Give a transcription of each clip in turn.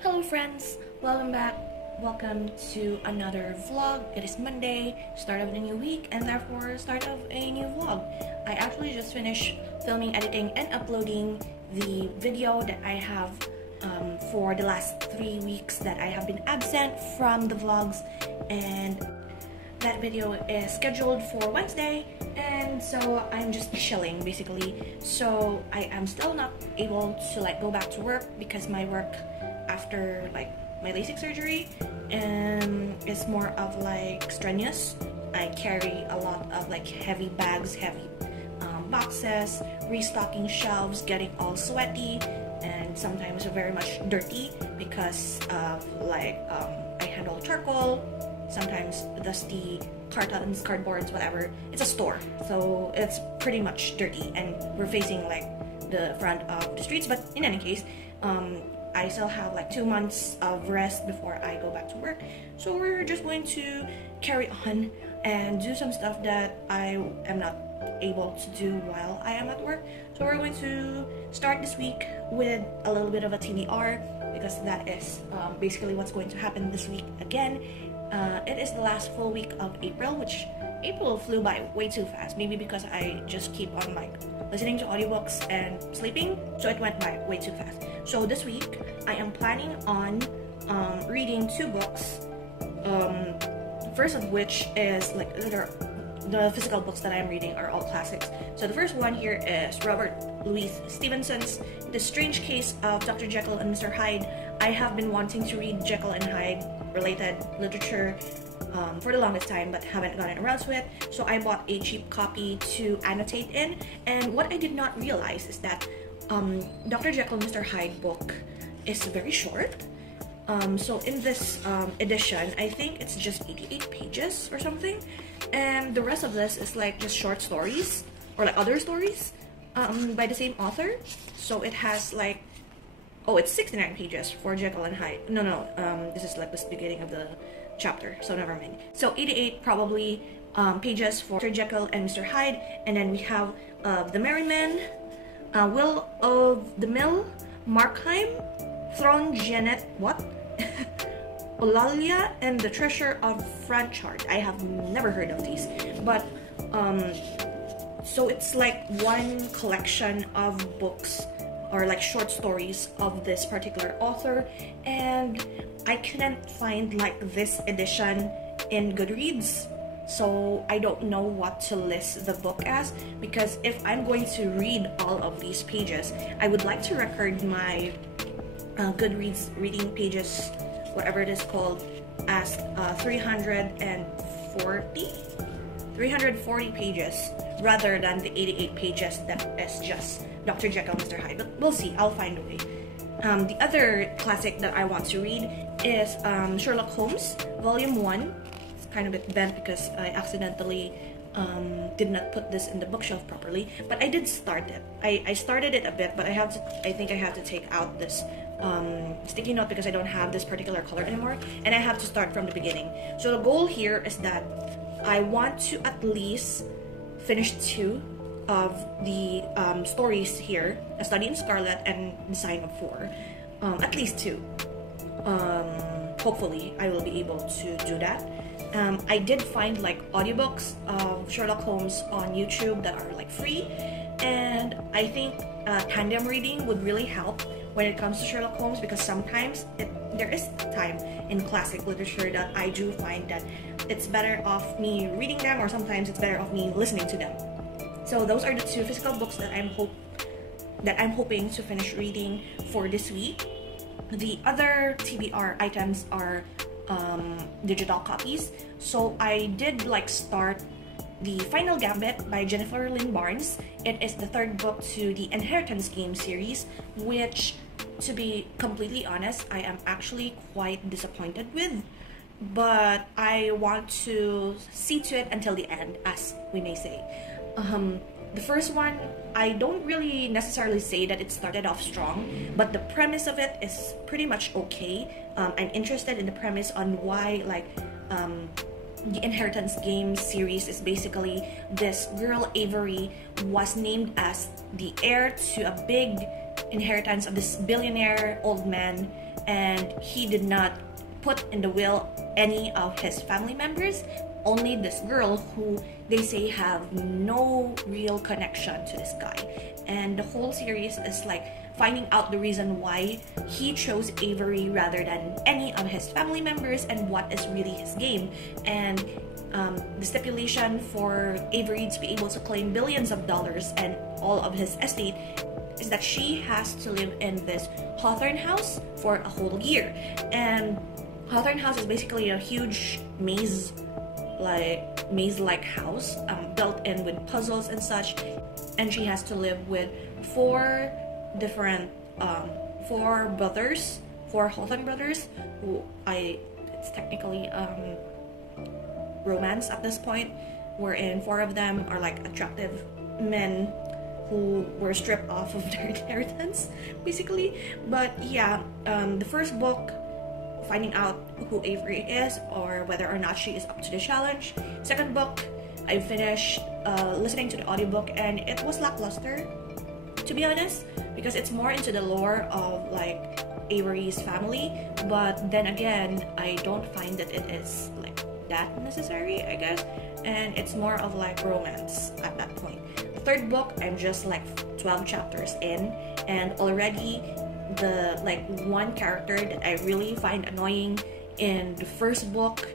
Hello friends, welcome back. Welcome to another vlog. It is Monday, start of the new week, and therefore start of a new vlog. I actually just finished filming, editing, and uploading the video that I have for the last 3 weeks that I have been absent from the vlogs, and that video is scheduled for Wednesday, and so I'm just chilling basically. So I am still not able to go back to work because my work after my LASIK surgery is more of strenuous. I carry a lot of heavy bags, heavy boxes, restocking shelves, getting all sweaty and sometimes very much dirty because of I handle charcoal, sometimes dusty cartons, cardboards, whatever. It's a store, so it's pretty much dirty, and we're facing the front of the streets. But in any case, I still have 2 months of rest before I go back to work, so we're just going to carry on and do some stuff that I am not able to do while I am at work. So we're going to start this week with a little bit of a TBR because that is basically what's going to happen this week again. It is the last full week of April, which April flew by way too fast. Maybe because I just keep on listening to audiobooks and sleeping, so it went by way too fast. So this week I am planning on reading 2 books. First of which is the physical books that I'm reading are all classics. So the first one here is Robert Louis Stevenson's The Strange Case of Dr. Jekyll and Mr. Hyde. I have been wanting to read Jekyll and Hyde related literature for the longest time, but haven't gotten around to it, so I bought a cheap copy to annotate in. And what I did not realize is that Dr. Jekyll and Mr. Hyde book is very short. So in this edition, I think it's just 88 pages or something, and the rest of this is just short stories or other stories by the same author. So it has it's 69 pages for Jekyll and Hyde. No, this is the beginning of the chapter, so never mind. So 88 probably pages for Mr. Jekyll and Mr. Hyde, and then we have The Merry Men, Will of the Mill, Markheim, Throne Janet, Eulalia, and The Treasure of Franchard. I have never heard of these, but so it's one collection of books or short stories of this particular author, and I couldn't find this edition in Goodreads, so I don't know what to list the book as, because if I'm going to read all of these pages, I would like to record my Goodreads reading pages, whatever it is called, as 340 pages rather than the 88 pages that is just Dr. Jekyll and Mr. Hyde, but we'll see. I'll find a way. The other classic that I want to read is Sherlock Holmes, Volume 1. It's kind of a bit bent because I accidentally did not put this in the bookshelf properly, but I did start it. I started it a bit, but I think I have to take out this sticky note because I don't have this particular color anymore, and I have to start from the beginning. So the goal here is that I want to at least finish 2 of the stories here, A Study in Scarlet and The Sign of 4. At least 2. Hopefully I will be able to do that. I did find audiobooks of Sherlock Holmes on YouTube that are free, and I think tandem reading would really help when it comes to Sherlock Holmes, because sometimes there is time in classic literature that I do find that it's better off me reading them, or sometimes it's better off me listening to them. So those are the 2 physical books that I'm hoping to finish reading for this week. The other TBR items are digital copies. So I did start The Final Gambit by Jennifer Lynn Barnes. It is the 3rd book to the Inheritance Game series, which, to be completely honest, I am actually quite disappointed with, but I want to see to it until the end, as we may say. The first one, I don't really necessarily say that it started off strong, but the premise of it is pretty much okay. I'm interested in the premise on why the Inheritance Game series is basically this girl Avery was named as the heir to a big inheritance of this billionaire old man, and he did not put in the will any of his family members, only this girl who they say have no real connection to this guy. And the whole series is like finding out the reason why he chose Avery rather than any of his family members, and what is really his game. And the stipulation for Avery to be able to claim billions of dollars and all of his estate is that she has to live in this Hawthorne house for a whole year. And Hawthorne house is basically a huge maze-like house, built in with puzzles and such. And she has to live with four Hawthorne brothers, who it's technically romance at this point, wherein four of them are like attractive men who were stripped off of their inheritance, basically. But yeah, the first book, finding out who Avery is or whether or not she is up to the challenge. Second book, I finished listening to the audiobook, and it was lackluster, to be honest, because it's more into the lore of like Avery's family. But then again, I don't find that it is like that necessary, I guess, and it's more of like romance at that point. The third book, I'm just like 12 chapters in, and already the like one character that I really find annoying in the first book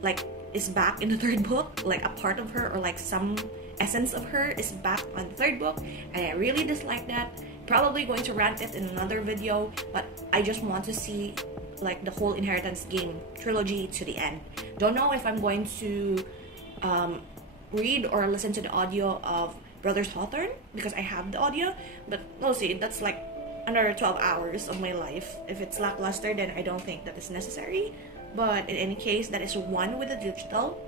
like is back in the third book. Like a part of her, or like some essence of her, is back on the third book, and I really dislike that. Probably going to rant it in another video, but I just want to see like the whole Inheritance game trilogy to the end. Don't know if I'm going to read or listen to the audio of Brothers Hawthorne, because I have the audio, but we'll see. That's like another 12 hours of my life. If it's lackluster, then I don't think that is necessary. But in any case, that is one with the digital.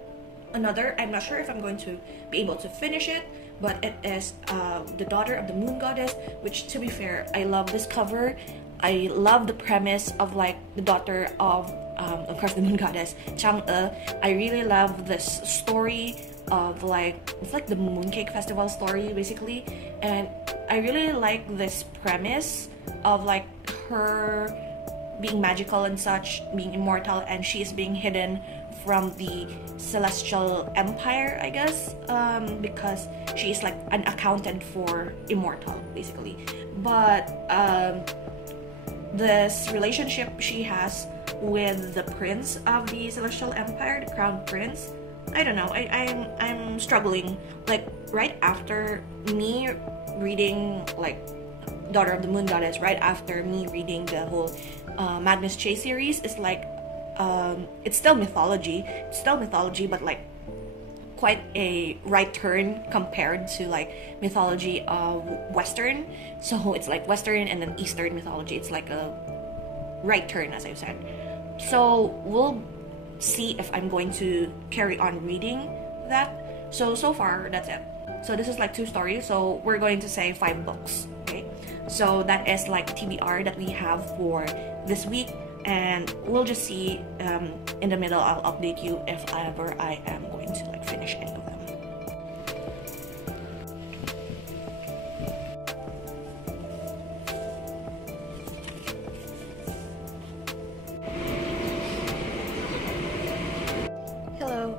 Another, I'm not sure if I'm going to be able to finish it, but it is The Daughter of the Moon Goddess, which, to be fair, I love this cover. I love the premise of like the daughter of course, the Moon Goddess, Chang'e. I really love this story of like, it's like the Mooncake Festival story, basically. And I really like this premise of like her being magical and such, being immortal, and she is being hidden from the Celestial Empire, I guess, because she is like unaccounted for immortal, basically. But this relationship she has with the prince of the Celestial Empire, the Crown Prince, I don't know, I'm struggling. Like right after me reading like Daughter of the Moon Goddess, right after me reading the whole Magnus Chase series, is like it's still mythology, but like quite a right turn compared to like mythology of Western. So it's like Western and then Eastern mythology. It's like a right turn, as I've said. So we'll see if I'm going to carry on reading that. So far, that's it. So this is like 2 stories, so we're going to say 5 books, okay? So that is like the TBR that we have for this week, and we'll just see in the middle. I'll update you if ever I am going to like finish any of them.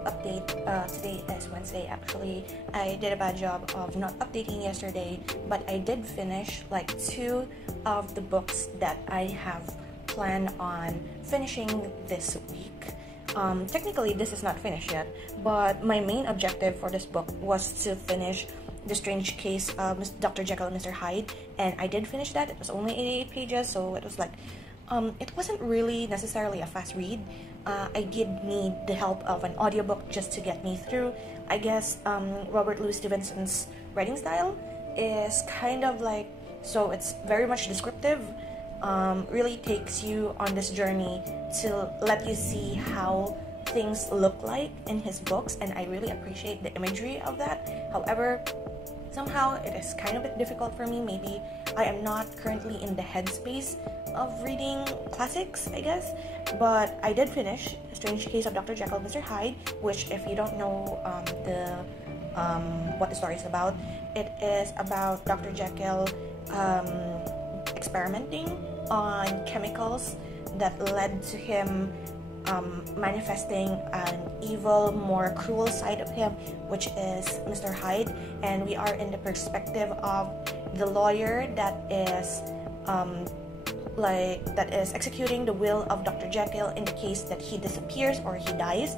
Update. Today is Wednesday. Actually, I did a bad job of not updating yesterday, but I did finish like 2 of the books that I have planned on finishing this week. Technically, this is not finished yet, but my main objective for this book was to finish The Strange Case of Dr. Jekyll and Mr. Hyde, and I did finish that. It was only 88 pages, so it was like it wasn't really necessarily a fast read. I did need the help of an audiobook just to get me through. I guess Robert Louis Stevenson's writing style is kind of like, so it's very much descriptive, really takes you on this journey to let you see how things look like in his books, and I really appreciate the imagery of that. However, somehow it is kind of a bit difficult for me. Maybe I am not currently in the headspace of reading classics, I guess. But I did finish The Strange Case of Dr. Jekyll and Mr. Hyde, which, if you don't know what the story is about, it is about Dr. Jekyll experimenting on chemicals that led to him manifesting an evil, more cruel side of him, which is Mr. Hyde. And we are in the perspective of the lawyer that is executing the will of Dr. Jekyll in the case that he disappears or he dies,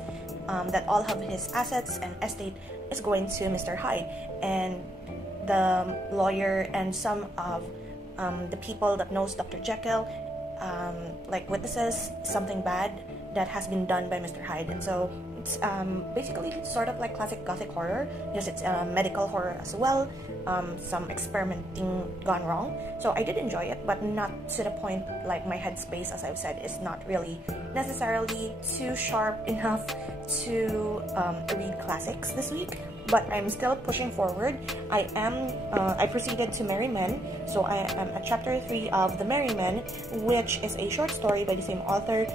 that all of his assets and estate is going to Mr. Hyde. And the lawyer and some of the people that knows Dr. Jekyll witnesses something bad that has been done by Mr. Hyde. And so it's basically sort of like classic gothic horror, because it's medical horror as well, some experimenting gone wrong. So I did enjoy it, but not to the point like my headspace, as I've said, is not really necessarily too sharp enough to read classics this week. But I'm still pushing forward. I proceeded to Merry Men, so I am at chapter 3 of The Merry Men, which is a short story by the same author.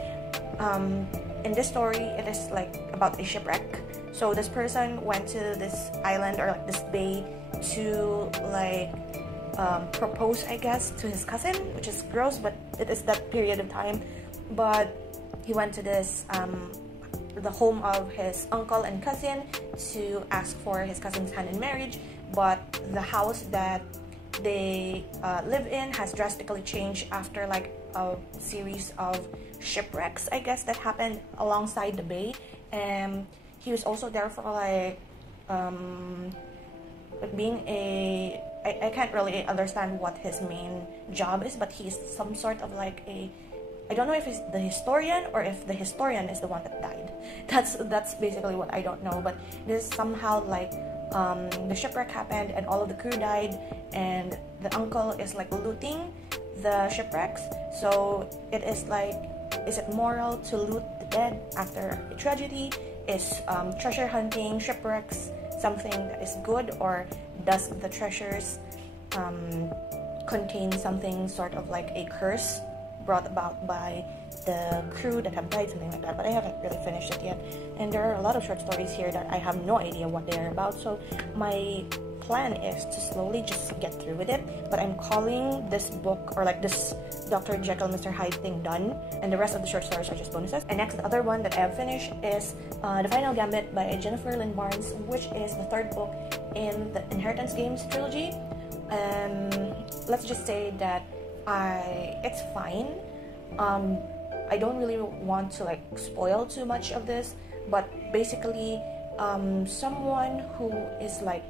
In this story, it is like about a shipwreck. So this person went to this island or like this bay to propose, I guess, to his cousin, which is gross, but it is that period of time. But he went to this the home of his uncle and cousin to ask for his cousin's hand in marriage, but the house that they live in has drastically changed after like a series of shipwrecks, I guess, that happened alongside the bay. And he was also there for being a I can't really understand what his main job is, but he's some sort of like I don't know if he's the historian or if the historian is the one that died. That's basically what I don't know. But this is somehow like the shipwreck happened and all of the crew died, and the uncle is like looting the shipwrecks. So it is like, is it moral to loot the dead after a tragedy? Is treasure hunting shipwrecks something that is good, or does the treasures contain something sort of like a curse brought about by the crew that have died, something like that? But I haven't really finished it yet, and there are a lot of short stories here that I have no idea what they are about. So my plan is to slowly just get through with it, but I'm calling this book, or like this Dr. Jekyll Mr. Hyde thing, done, and the rest of the short stories are just bonuses. And next, the other one that I have finished is The Final Gambit by Jennifer Lynn Barnes, which is the third book in the Inheritance Games trilogy. Let's just say that it's fine. I don't really want to like spoil too much of this, but basically someone who is like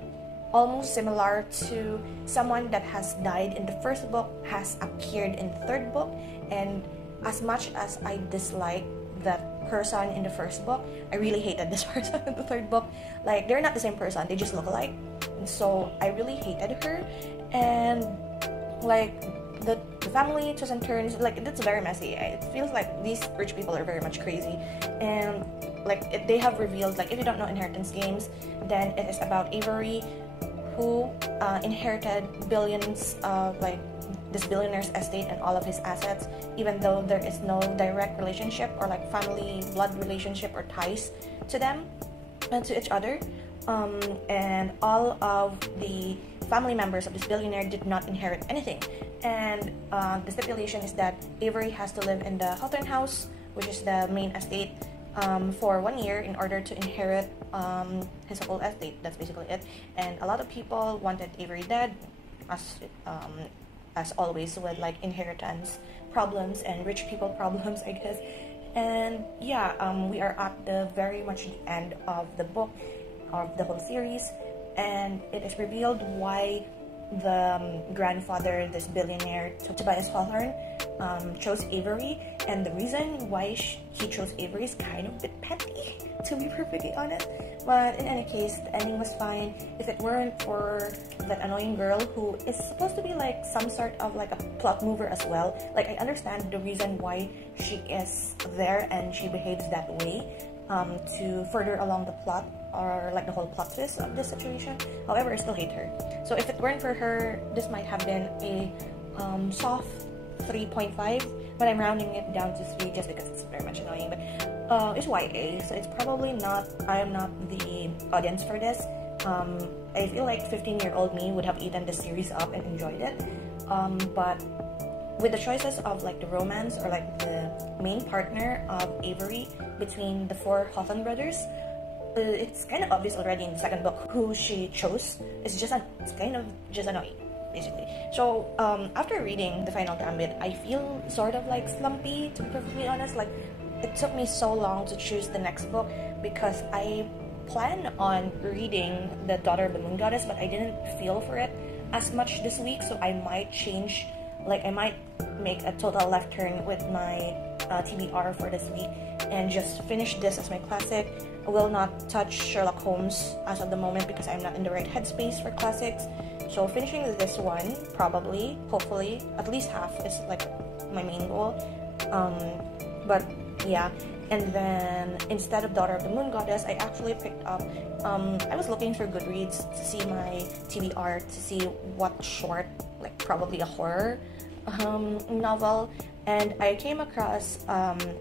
almost similar to someone that has died in the first book has appeared in the third book. And as much as I dislike that person in the first book, I really hated this person in the third book. Like, they're not the same person, they just look alike. And so I really hated her, and like the family twists and turns, like it's very messy. It feels like these rich people are very much crazy. And like they have revealed, like, if you don't know Inheritance Games, then it is about Avery, who inherited billions of like this billionaire's estate and all of his assets, even though there is no direct relationship or like family blood relationship or ties to them and to each other. And all of the family members of this billionaire did not inherit anything. And the stipulation is that Avery has to live in the Hawthorne house, which is the main estate, for 1 year in order to inherit his whole estate. That's basically it. And a lot of people wanted Avery dead, as always with like inheritance problems and rich people problems, I guess. And yeah, we are at the very much the end of the book, of the whole series, and it is revealed why the grandfather, this billionaire Tobias Hawthorne, chose Avery. And the reason why he chose Avery is kind of a bit petty, to be perfectly honest. But in any case, the ending was fine. If it weren't for that annoying girl who is supposed to be like some sort of like a plot mover as well. Like, I understand the reason why she is there and she behaves that way, to further along the plot, or like the whole plot twist of this situation. However, I still hate her. So if it weren't for her, this might have been a soft 3.5, but I'm rounding it down to 3 just because it's very much annoying. But it's YA, so it's probably not, I am not the audience for this. I feel like 15-year-old me would have eaten this series up and enjoyed it. But with the choices of like the romance or like the main partner of Avery between the four Houghton brothers, it's kind of obvious already in the second book who she chose. It's kind of just annoying, basically. So after reading the final gambit, I feel sort of like slumpy, to be perfectly honest. Like, it took me so long to choose the next book because I plan on reading The Daughter of the Moon Goddess, but I didn't feel for it as much this week, so I might change, like I might make a total left turn with my TBR for this week and just finish this as my classic. I will not touch Sherlock Holmes as of the moment because I'm not in the right headspace for classics. So finishing this one, probably, hopefully, at least half is like my main goal. But yeah, and then instead of Daughter of the Moon Goddess, I actually picked up, I was looking through Goodreads to see my TBR, to see what short, like probably a horror novel, and I came across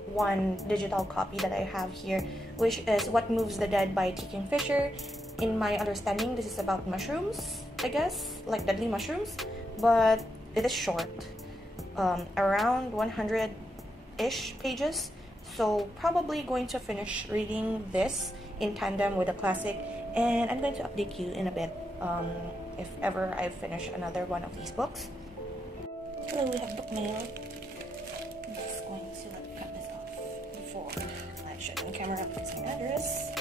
one digital copy that I have here, which is What Moves the Dead by T. Kingfisher. In my understanding, this is about mushrooms, I guess, like deadly mushrooms, but it is short, around 100-ish pages. So probably going to finish reading this in tandem with a classic, and I'm going to update you in a bit if ever I finish another one of these books. Hello, we have book mail. I'm just going to cut this off before I show on camera with my address.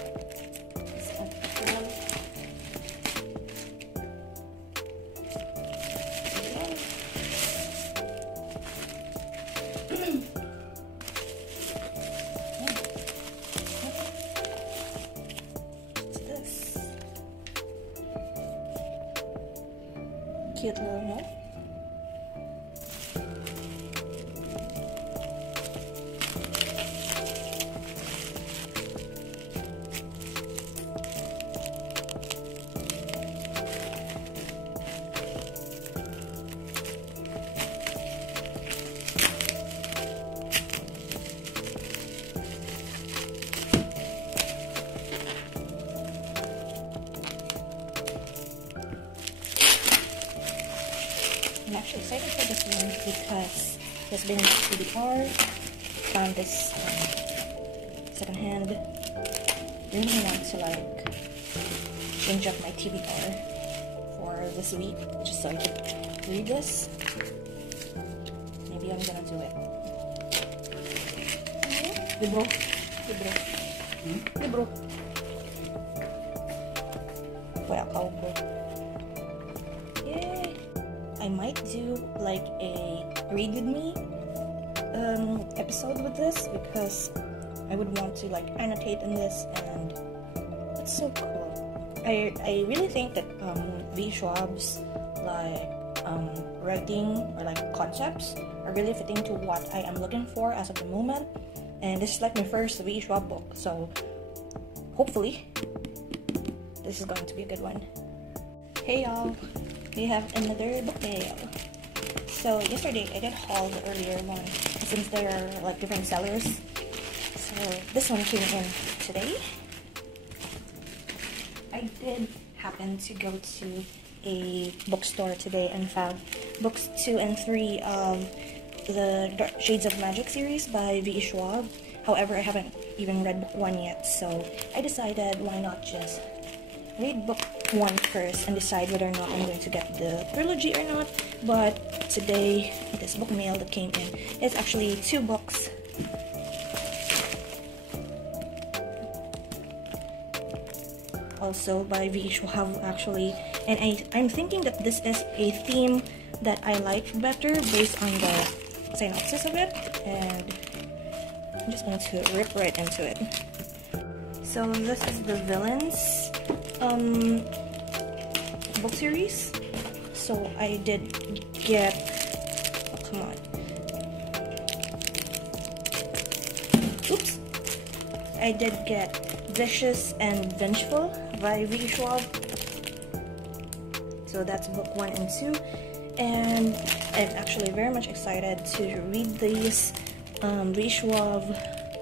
Cute little note. I'm actually excited for this one because there's been TBR, found this secondhand. Really want to like change up my TBR for this week just so I could read this. Maybe I'm gonna do it. Libro. Libro. Well, how good. Yay! I might do like a read with me episode with this because I would want to like annotate in this, and it's so cool. I really think that V. Schwab's like writing or like concepts are really fitting to what I am looking for as of the moment, and this is like my first V. Schwab book, so hopefully this is going to be a good one. Hey y'all, we have another book mail. So yesterday I did haul the earlier one since there are like different sellers. So this one came in today. I did happen to go to a bookstore today and found books 2 and 3 of the Dark Shades of Magic series by V. Schwab. However, I haven't even read book 1 yet, so I decided why not just read book 1 first and decide whether or not I'm going to get the trilogy or not. But today, this book mail that came in is actually 2 books. Also by V. Schwab actually, and I'm thinking that this is a theme that I like better based on the synopsis of it, and I'm just going to rip right into it. So this is the Villains book series. So I did get, oh come on, oops, I did get Vicious and Vengeful by V. Schwab. So that's book 1 and 2, and I'm actually very much excited to read these. V. Schwab,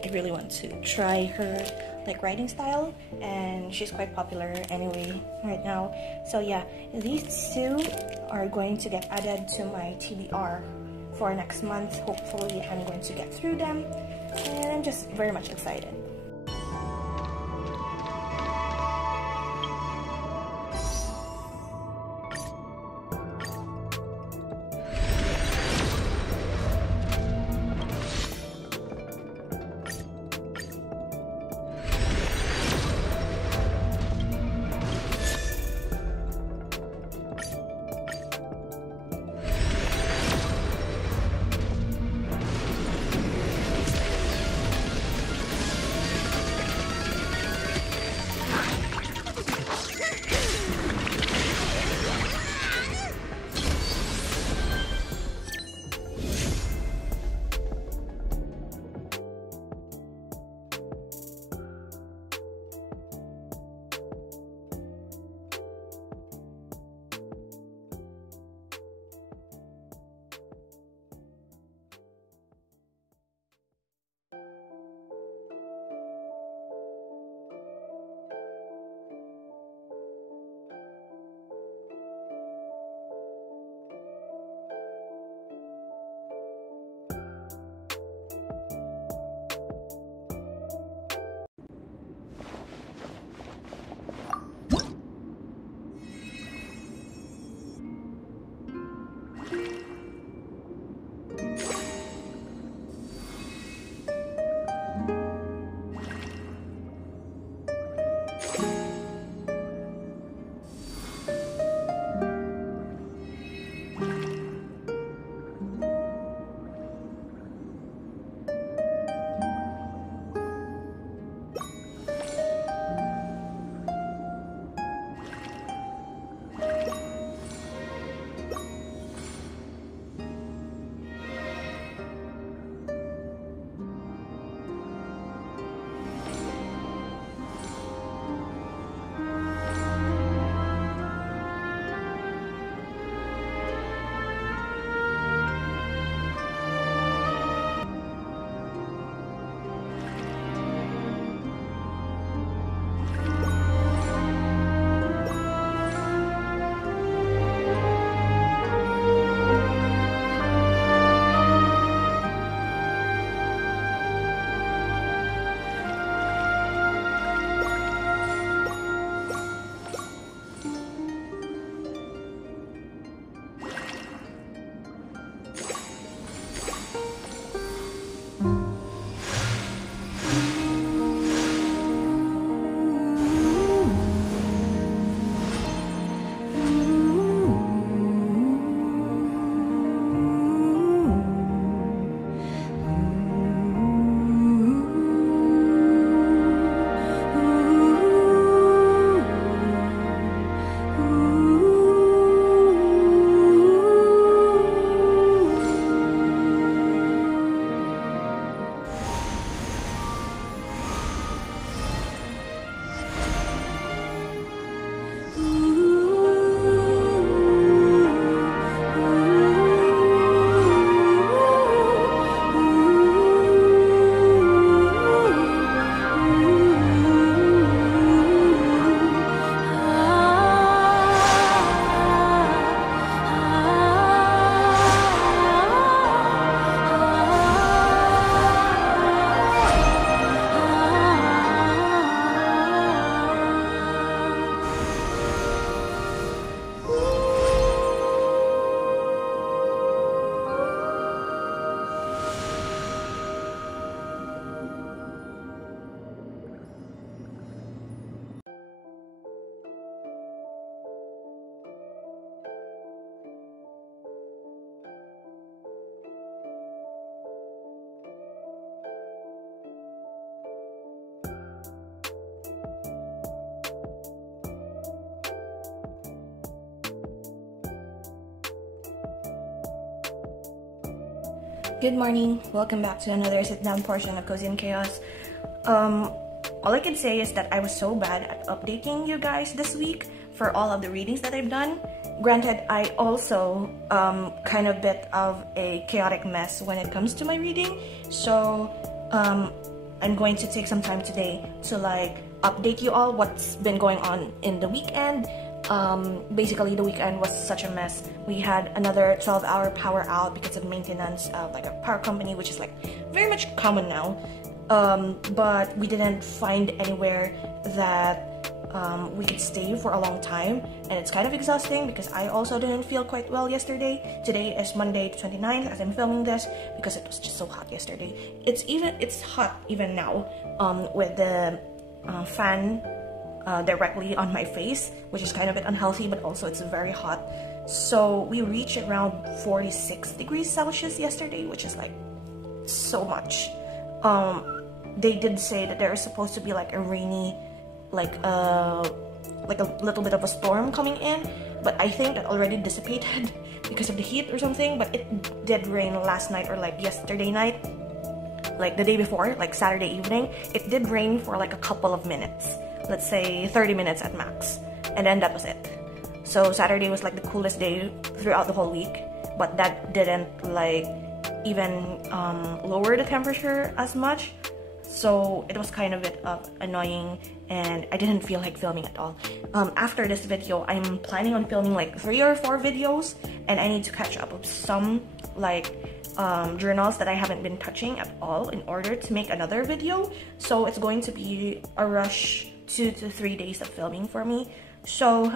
I really want to try her like writing style, and she's quite popular anyway right now. So yeah, these 2 are going to get added to my TBR for next month. Hopefully I'm going to get through them, and I'm just very much excited. Good morning, welcome back to another sit-down portion of Cozy and Chaos. All I can say is that I was so bad at updating you guys this week for all of the readings that I've done. Granted, I also kind of bit of a chaotic mess when it comes to my reading, so I'm going to take some time today to like update you all what's been going on in the weekend, Basically, the weekend was such a mess. We had another 12-hour power out because of maintenance of like a power company, which is like very much common now. But we didn't find anywhere that we could stay for a long time, and it's kind of exhausting because I also didn't feel quite well yesterday. Today is Monday the 29th as I'm filming this because it was just so hot yesterday. It's hot even now with the fan directly on my face, which is kind of a bit unhealthy, but also it's very hot. So we reached around 46 degrees Celsius yesterday, which is like so much. They did say that there is supposed to be like a rainy, like a little bit of a storm coming in, but I think that already dissipated because of the heat or something. But it did rain last night, or like yesterday night, like the day before, like Saturday evening. It did rain for like a couple of minutes, let's say 30 minutes at max, and then that was it. So Saturday was like the coolest day throughout the whole week, but that didn't like even lower the temperature as much. So it was kind of a bit annoying, and I didn't feel like filming at all. After this video, I'm planning on filming like 3 or 4 videos, and I need to catch up with some like journals that I haven't been touching at all in order to make another video. So it's going to be a rush 2 to 3 days of filming for me. So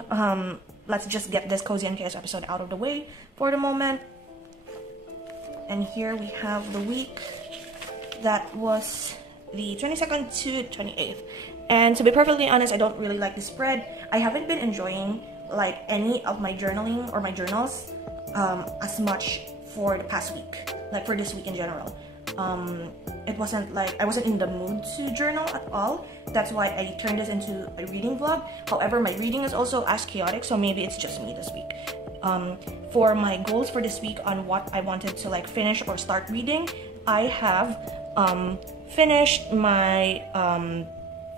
let's just get this Cozy and Chaos episode out of the way for the moment. And here we have the week that was the 22nd to 28th. And to be perfectly honest, I don't really like the spread. I haven't been enjoying like any of my journaling or my journals as much for the past week, like for this week in general. It wasn't like I wasn't in the mood to journal at all. That's why I turned this into a reading vlog. However, my reading is also as chaotic, so maybe it's just me this week. For my goals for this week on what I wanted to like finish or start reading, I have finished my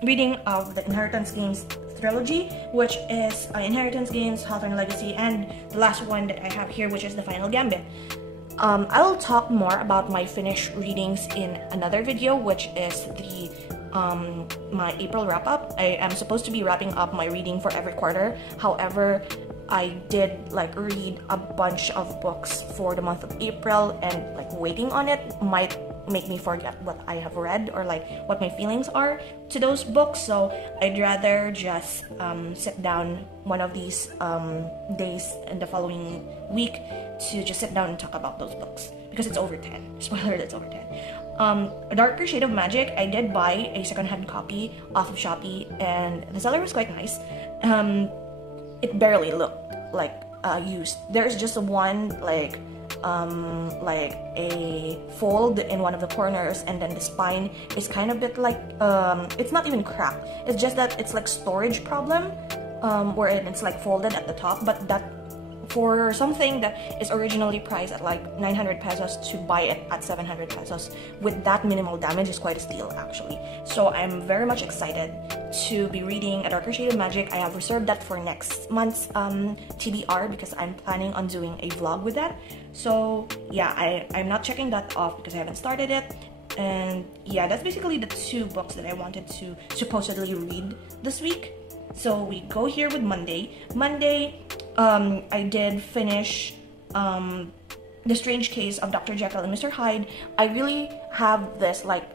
reading of the Inheritance Games trilogy, which is Inheritance Games, Hawthorne Legacy, and the last one that I have here, which is The Final Gambit. I'll talk more about my finished readings in another video, which is the my April wrap-up. I am supposed to be wrapping up my reading for every quarter. However, I did like read a bunch of books for the month of April, and like waiting on it might make me forget what I have read or like what my feelings are to those books. So I'd rather just sit down one of these days in the following week to just sit down and talk about those books, because it's over 10. Spoiler, it's over 10. A Darker Shade of Magic, I did buy a secondhand copy off of Shopee, and the seller was quite nice. It barely looked like used. There's just one like a fold in one of the corners, and then the spine is kind of a bit like it's not even cracked. It's just that it's like storage problem, where it's like folded at the top. But that, for something that is originally priced at like 900 pesos, to buy it at 700 pesos with that minimal damage is quite a steal actually. So I'm very much excited to be reading A Darker Shade of Magic. I have reserved that for next month's TBR because I'm planning on doing a vlog with that. So yeah, I'm not checking that off because I haven't started it. And yeah, that's basically the 2 books that I wanted to supposedly read this week. So we go here with Monday. I did finish The Strange Case of Dr. Jekyll and Mr. Hyde. I really have this like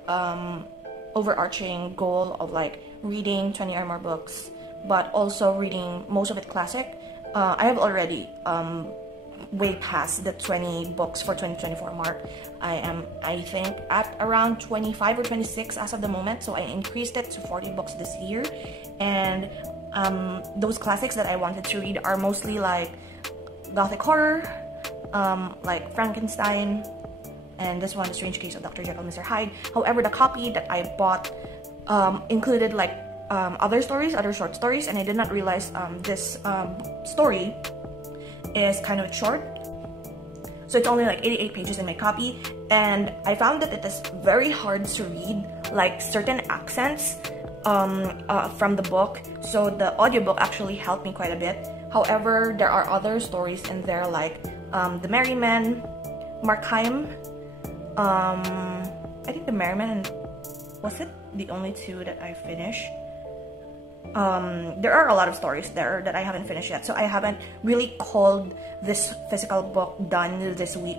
overarching goal of like reading 20 or more books, but also reading most of it classic. I have already way past the 20 books for 2024 mark. I am, I think, at around 25 or 26 as of the moment, so I increased it to 40 books this year. And those classics that I wanted to read are mostly like gothic horror, like Frankenstein, and this one, The Strange Case of Dr. Jekyll and Mr. Hyde. However, the copy that I bought included like other short stories, and I did not realize this story is kind of short. So it's only like 88 pages in my copy, and I found that it is very hard to read like certain accents from the book. So the audiobook actually helped me quite a bit. However, there are other stories in there like The Merry Men, Markheim, I think The Merry Men, and was it the only 2 that I finished? there are a lot of stories there that I haven't finished yet, so I haven't really called this physical book done this week,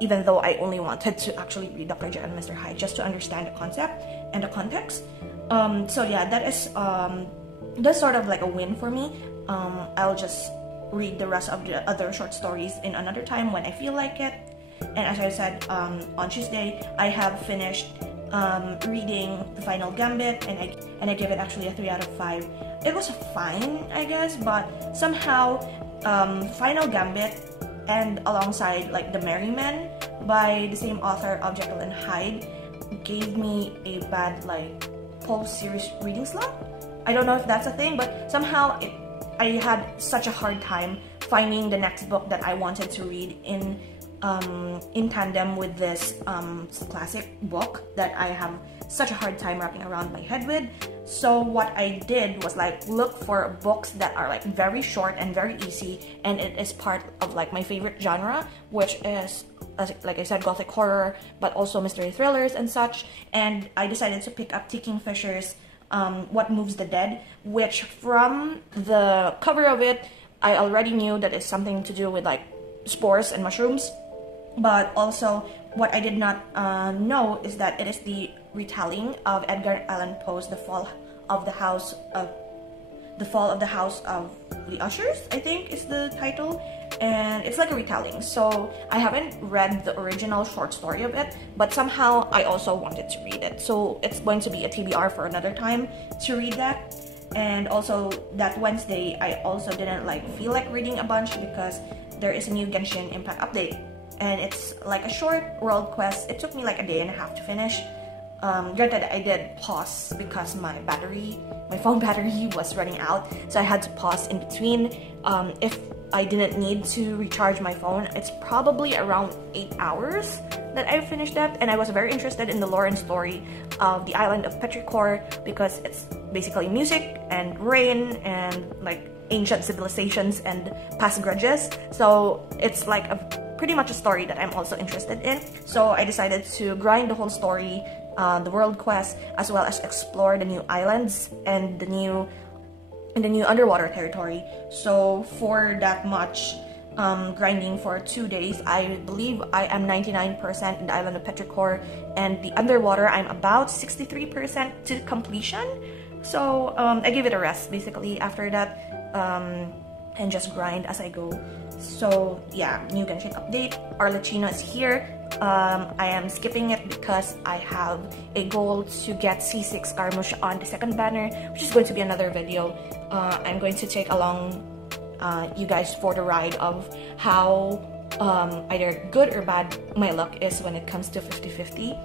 even though I only wanted to actually read Dr. Jekyll and Mr. Hyde just to understand the concept and the context. So yeah, that's sort of like a win for me. I'll just read the rest of the other short stories in another time when I feel like it. And as I said, on Tuesday, I have finished reading The Final Gambit, and I give it actually a 3 out of 5. It was fine, I guess, but somehow Final Gambit and alongside like The Merry Men by the same author of Jekyll and Hyde gave me a bad like post-series reading slump. I don't know if that's a thing, but somehow I had such a hard time finding the next book that I wanted to read in tandem with this classic book that I have such a hard time wrapping around my head with. So what I did was like look for books that are like very short and very easy, and it is part of like my favorite genre, which is, like I said, gothic horror, but also mystery thrillers and such. And I decided to pick up T. Kingfisher's What Moves the Dead, which from the cover of it, I already knew that it's something to do with like spores and mushrooms. But also, what I did not know is that it is the retelling of Edgar Allan Poe's The Fall of the House of the Ushers, I think is the title, and it's like a retelling. So I haven't read the original short story of it, but somehow I also wanted to read it. So it's going to be a TBR for another time to read that. And also that Wednesday, I also didn't like feel like reading a bunch because there is a new Genshin Impact update. And it's like a short world quest. It took me like a day and a half to finish. Granted, I did pause because my phone battery was running out, so I had to pause in between. If I didn't need to recharge my phone, it's probably around 8 hours that I finished that. And I was very interested in the lore and story of the island of Petrichor because it's basically music and rain and like ancient civilizations and past grudges. So it's like pretty much a story that I'm also interested in. So I decided to grind the whole story, the world quest, as well as explore the new islands and the new underwater territory. So for that much grinding for 2 days, I believe I am 99% in the island of Petrichor, and the underwater I'm about 63% to completion. So I give it a rest basically after that, and just grind as I go. So yeah, new Genshin update. Arlecchino is here. I am skipping it because I have a goal to get C6 Scaramouche on the second banner, which is going to be another video. I'm going to take along you guys for the ride of how either good or bad my luck is when it comes to 50-50.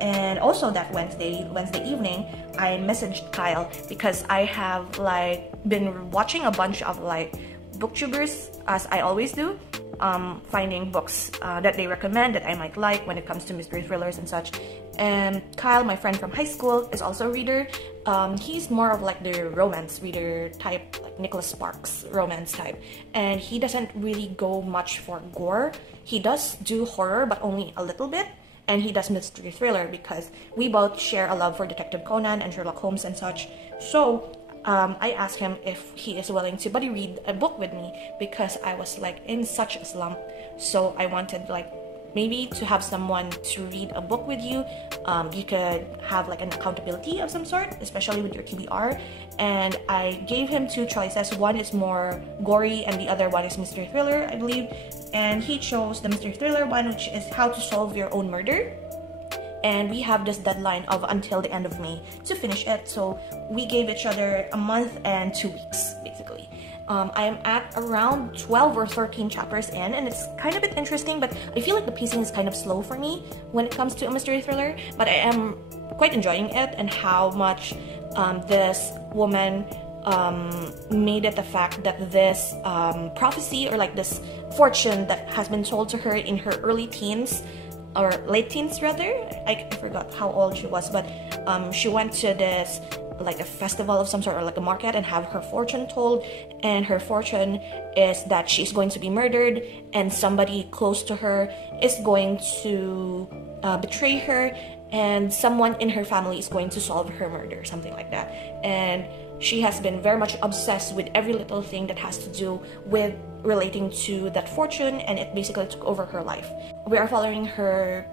And also that Wednesday evening, I messaged Kyle because I have like been watching a bunch of like booktubers, as I always do, finding books that they recommend that I might like when it comes to mystery thrillers and such. And Kyle, my friend from high school, is also a reader. He's more of like the romance reader type, like Nicholas Sparks romance type, and he doesn't really go much for gore. He does do horror, but only a little bit. And he does mystery thriller because we both share a love for Detective Conan and Sherlock Holmes and such. So I asked him if he is willing to buddy read a book with me because I was like in such a slump. So I wanted like maybe to have someone to read a book with you. You could have like an accountability of some sort, especially with your TBR. And I gave him 2 choices. One is more gory and the other one is mystery thriller, I believe. And he chose the mystery thriller one, which is How to Solve Your Own Murder. And we have this deadline of until the end of May to finish it. So we gave each other a month and 2 weeks, basically. I am at around 12 or 13 chapters in, and it's kind of a bit interesting, but I feel like the pacing is kind of slow for me when it comes to a mystery thriller. But I am quite enjoying it, and how much this woman made it the fact that this prophecy, or like this fortune that has been told to her in her early teens, or late teens rather, I forgot how old she was, but she went to this like a festival of some sort, or like a market, and have her fortune told, and her fortune is that she's going to be murdered and somebody close to her is going to betray her, and someone in her family is going to solve her murder, something like that. And she has been very much obsessed with every little thing that has to do with relating to that fortune, and it basically took over her life. We are following her,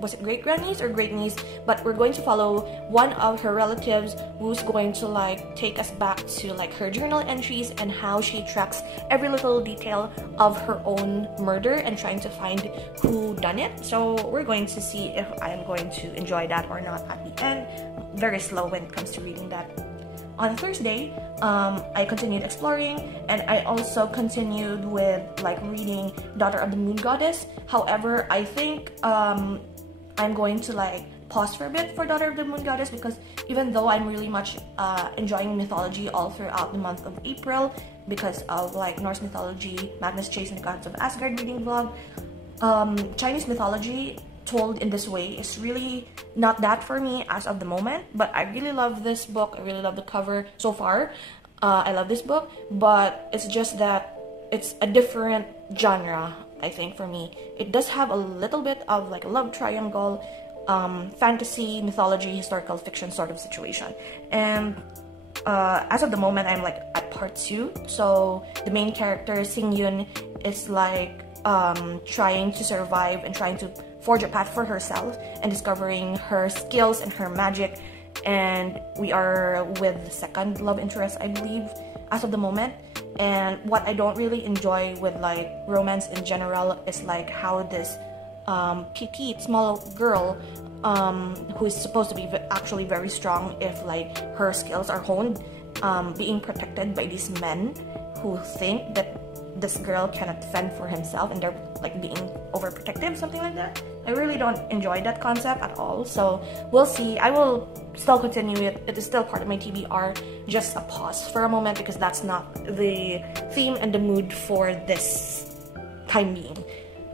was it great grandniece or great niece, but we're going to follow one of her relatives who's going to like take us back to like her journal entries and how she tracks every little detail of her own murder and trying to find who done it. So we're going to see if I'm going to enjoy that or not at the end. Very slow when it comes to reading that. On Thursday, I continued exploring, and I also continued with like reading Daughter of the Moon Goddess. However, I think I'm going to like pause for a bit for Daughter of the Moon Goddess, because even though I'm really much enjoying mythology all throughout the month of April because of like Norse mythology, Magnus Chase and the Gods of Asgard reading vlog, Chinese mythology told in this way is really not that for me as of the moment. But I really love this book. I really love the cover so far. I love this book, but it's just that it's a different genre, I think, for me. It does have a little bit of like a love triangle, fantasy, mythology, historical fiction sort of situation. And as of the moment, I'm like at part 2. So the main character, Sing Yun, is like trying to survive and trying to forge a path for herself and discovering her skills and her magic. And we are with the second love interest, I believe, as of the moment. And what I don't really enjoy with like romance in general is like how this petite small girl who is supposed to be actually very strong if like her skills are honed, being protected by these men who think that this girl cannot fend for himself and they're like being overprotective, something like that. I really don't enjoy that concept at all. So we'll see. I will still continue it. It is still part of my TBR. Just a pause for a moment because that's not the theme and the mood for this time being.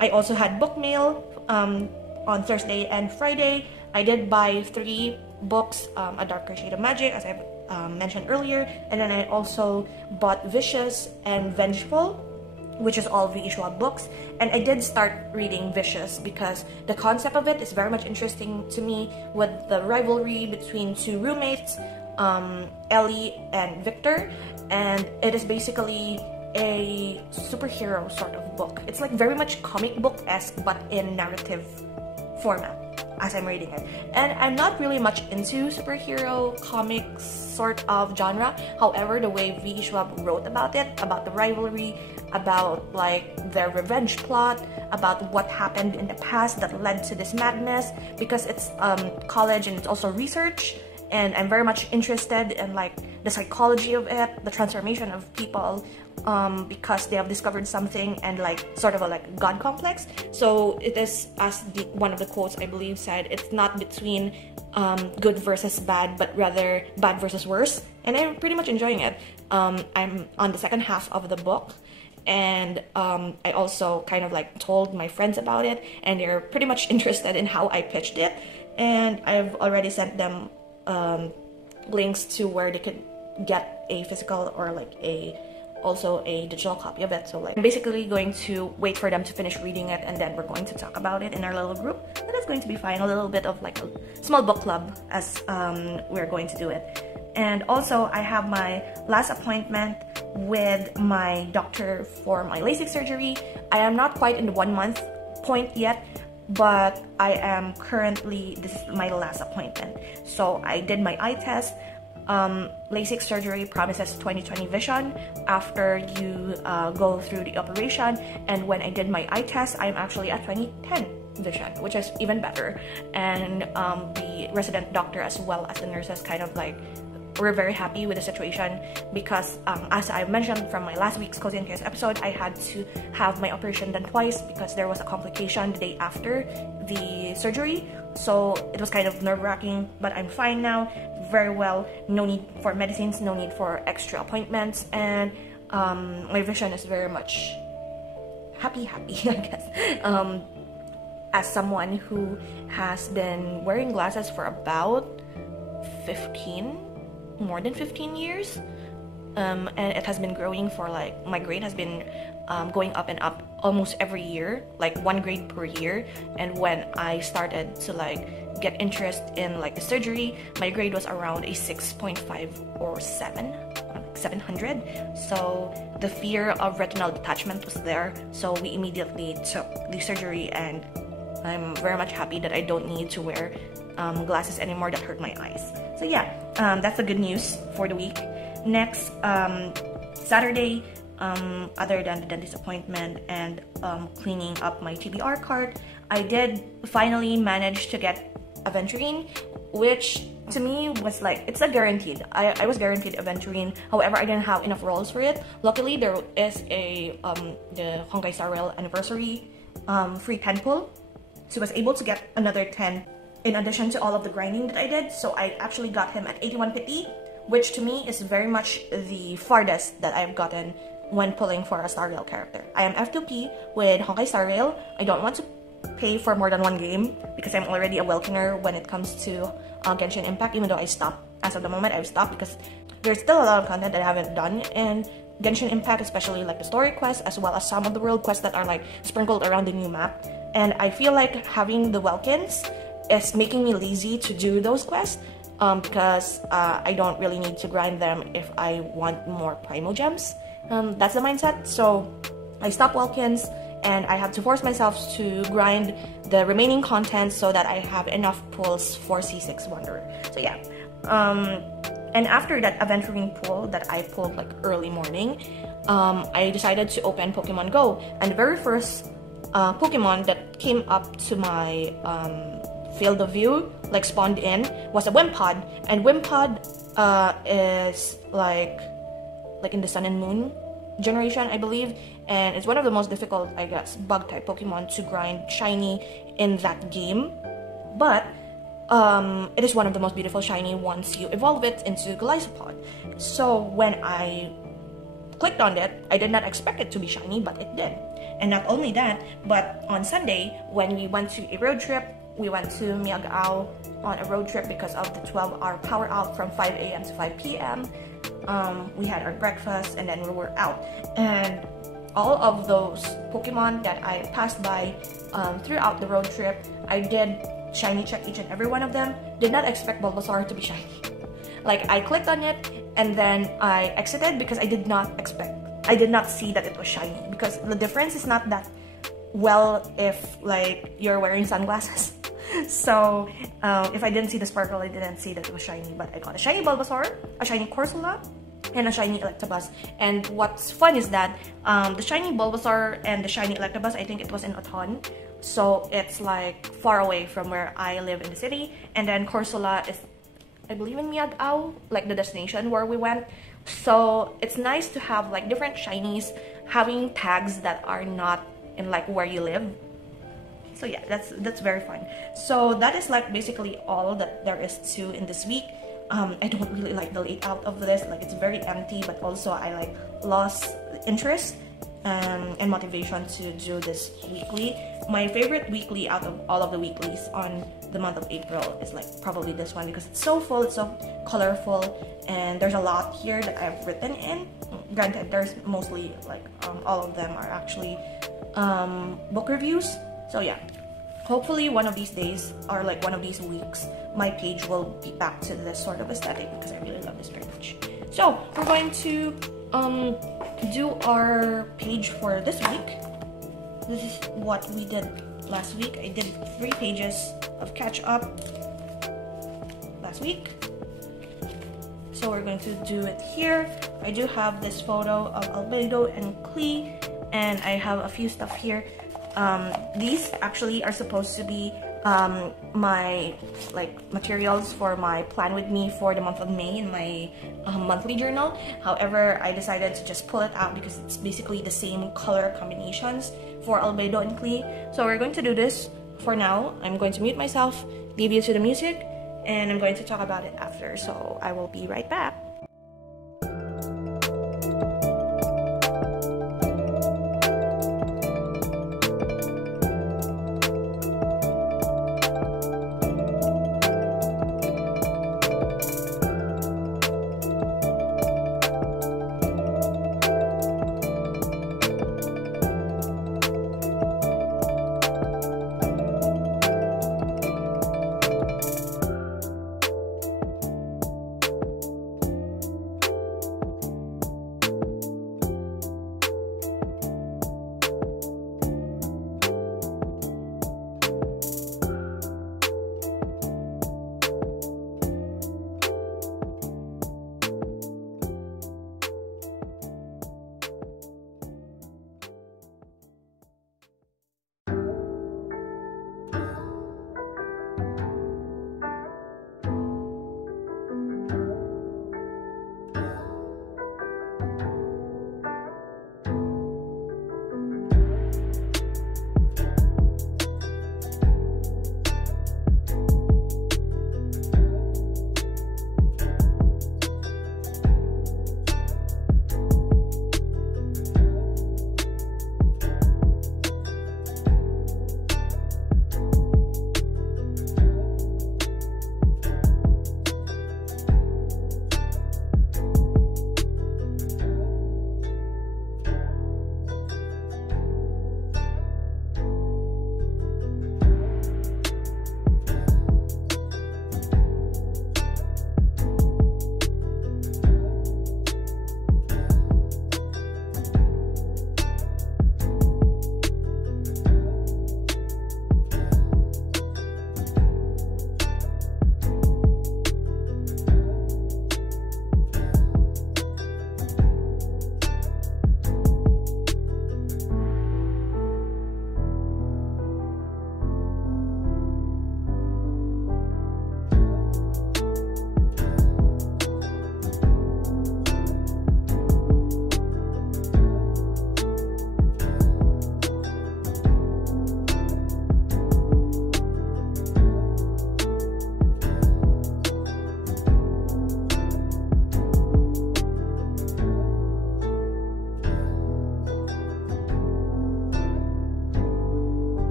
I also had book mail on Thursday and Friday. I did buy 3 books, A Darker Shade of Magic, as I've mentioned earlier, and then I also bought Vicious and Vengeful, which is all V.E. Schwab books. And I did start reading Vicious because the concept of it is very much interesting to me, with the rivalry between 2 roommates, Ellie and Victor, and it is basically a superhero sort of book. It's like very much comic book-esque but in narrative format as I'm reading it. And I'm not really much into superhero comics sort of genre. However, the way V.E. Schwab wrote about it, about the rivalry, about like their revenge plot, about what happened in the past that led to this madness, because it's college and it's also research, and I'm very much interested in like the psychology of it, the transformation of people because they have discovered something and like sort of a like god complex. So it is, as one of the quotes I believe said, it's not between good versus bad, but rather bad versus worse, and I'm pretty much enjoying it. I'm on the second half of the book, and I also kind of like told my friends about it, and they're pretty much interested in how I pitched it, and I've already sent them links to where they could get a physical or like also a digital copy of it. So like I'm basically going to wait for them to finish reading it, and then we're going to talk about it in our little group. That is going to be fine, a little bit of like a small book club as we're going to do it. And also I have my last appointment with my doctor for my LASIK surgery. I am not quite in the 1 month point yet, but I am currently, this is my last appointment. So I did my eye test. LASIK surgery promises 20/20 vision after you go through the operation, and when I did my eye test, I'm actually at 20/10 vision, which is even better. And the resident doctor as well as the nurses kind of like, we're very happy with the situation because as I mentioned from my last week's Cozy and Chaos episode, I had to have my operation done twice because there was a complication the day after the surgery. So it was kind of nerve-wracking, but I'm fine now, very well. No need for medicines, no need for extra appointments, and my vision is very much happy, I guess. As someone who has been wearing glasses for about more than 15 years, and it has been growing for like, my grade has been going up and up almost every year, like 1 grade per year. And when I started to like get interest in like the surgery, my grade was around a 6.5 or 700. So the fear of retinal detachment was there, so we immediately took the surgery, and I'm very much happy that I don't need to wear glasses anymore that hurt my eyes. So yeah, that's the good news for the week. Next, Saturday, other than the dentist appointment and cleaning up my TBR card, I did finally manage to get Aventurine, which to me was like, it's a guaranteed. I was guaranteed Aventurine. However, I didn't have enough rolls for it. Luckily, there is a the Honkai Star Rail anniversary free 10 pull, so I was able to get another 10 in addition to all of the grinding that I did. So I actually got him at 81 pity, which to me is very much the farthest that I've gotten when pulling for a Star Rail character. I am F2P with Honkai Star Rail. I don't want to pay for more than 1 game because I'm already a Welkiner when it comes to Genshin Impact, even though I stopped. As of the moment, I've stopped because there's still a lot of content that I haven't done in Genshin Impact, especially like the story quests as well as some of the world quests that are like sprinkled around the new map. And I feel like having the Welkins is making me lazy to do those quests because I don't really need to grind them if I want more Primo Gems. That's the mindset. So I stopped Welkins, and I have to force myself to grind the remaining content so that I have enough pulls for C6 Wanderer. So yeah, and after that Aventurine pull that I pulled like early morning, I decided to open Pokemon Go, and the very first Pokemon that came up to my field of view, like spawned in, was a Wimpod, and Wimpod is like in the Sun and Moon generation, I believe, and it's one of the most difficult, I guess, bug type Pokemon to grind shiny in that game. But it is one of the most beautiful shiny once you evolve it into Golisopod. So when I clicked on it, I did not expect it to be shiny, but it did. And not only that, but on Sunday when we went to a road trip, we went to Miagao on a road trip because of the 12-hour power out from 5 a.m. to 5 p.m. We had our breakfast and then we were out, and all of those Pokemon that I passed by throughout the road trip, I did shiny check each and every one of them. Did not expect Bulbasaur to be shiny. Like, I clicked on it and then I exited because I did not see that it was shiny, because the difference is not that well if like you're wearing sunglasses. So if I didn't see the sparkle, I didn't see that it was shiny. But I got a shiny Bulbasaur, a shiny Corsola, and a shiny Electabuzz. And what's fun is that the shiny Bulbasaur and the shiny Electabuzz, I think it was in Autumn, so it's like far away from where I live in the city. And then Corsola is, I believe, in Miagao, like the destination where we went. So it's nice to have like different shinies having tags that are not in like where you live. So yeah, that's very fun. So that is like basically all that there is to in this week. I don't really like the layout of this, like it's very empty, but also I like lost interest and motivation to do this weekly. My favorite weekly out of all of the weeklies on the month of April is like probably this one, because it's so full, it's so colorful, and there's a lot here that I've written in. Granted, there's mostly like all of them are actually book reviews. So yeah, hopefully one of these days or like one of these weeks my page will be back to this sort of aesthetic, because I really love this very much. So we're going to do our page for this week. This is what we did last week. I did 3 pages of catch up last week, so we're going to do it here. I do have this photo of Albedo and Klee, and I have a few stuff here. These actually are supposed to be my like materials for my plan with me for the month of May in my monthly journal. However, I decided to just pull it out because it's basically the same color combinations for Albedo and Klee. So we're going to do this for now. I'm going to mute myself, leave you to the music, and I'm going to talk about it after. So I will be right back.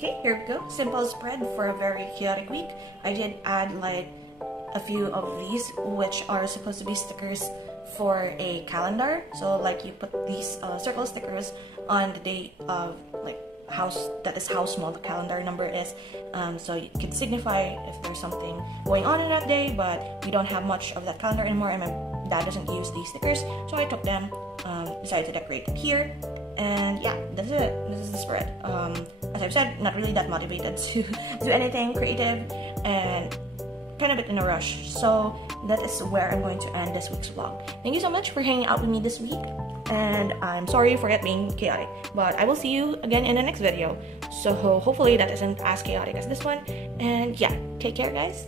Okay, here we go. Simple spread for a very chaotic week. I did add like a few of these, which are supposed to be stickers for a calendar. So like you put these circle stickers on the date of like how small the calendar number is, so you can signify if there's something going on in that day, but we don't have much of that calendar anymore and my dad doesn't use these stickers, so I took them, decided to decorate it here, and yeah, that's it. This is the spread. As I've said, not really that motivated to do anything creative and kind of a bit in a rush, so that is where I'm going to end this week's vlog. Thank you so much for hanging out with me this week, and I'm sorry for it being chaotic, but I will see you again in the next video. So hopefully that isn't as chaotic as this one, and yeah, take care guys.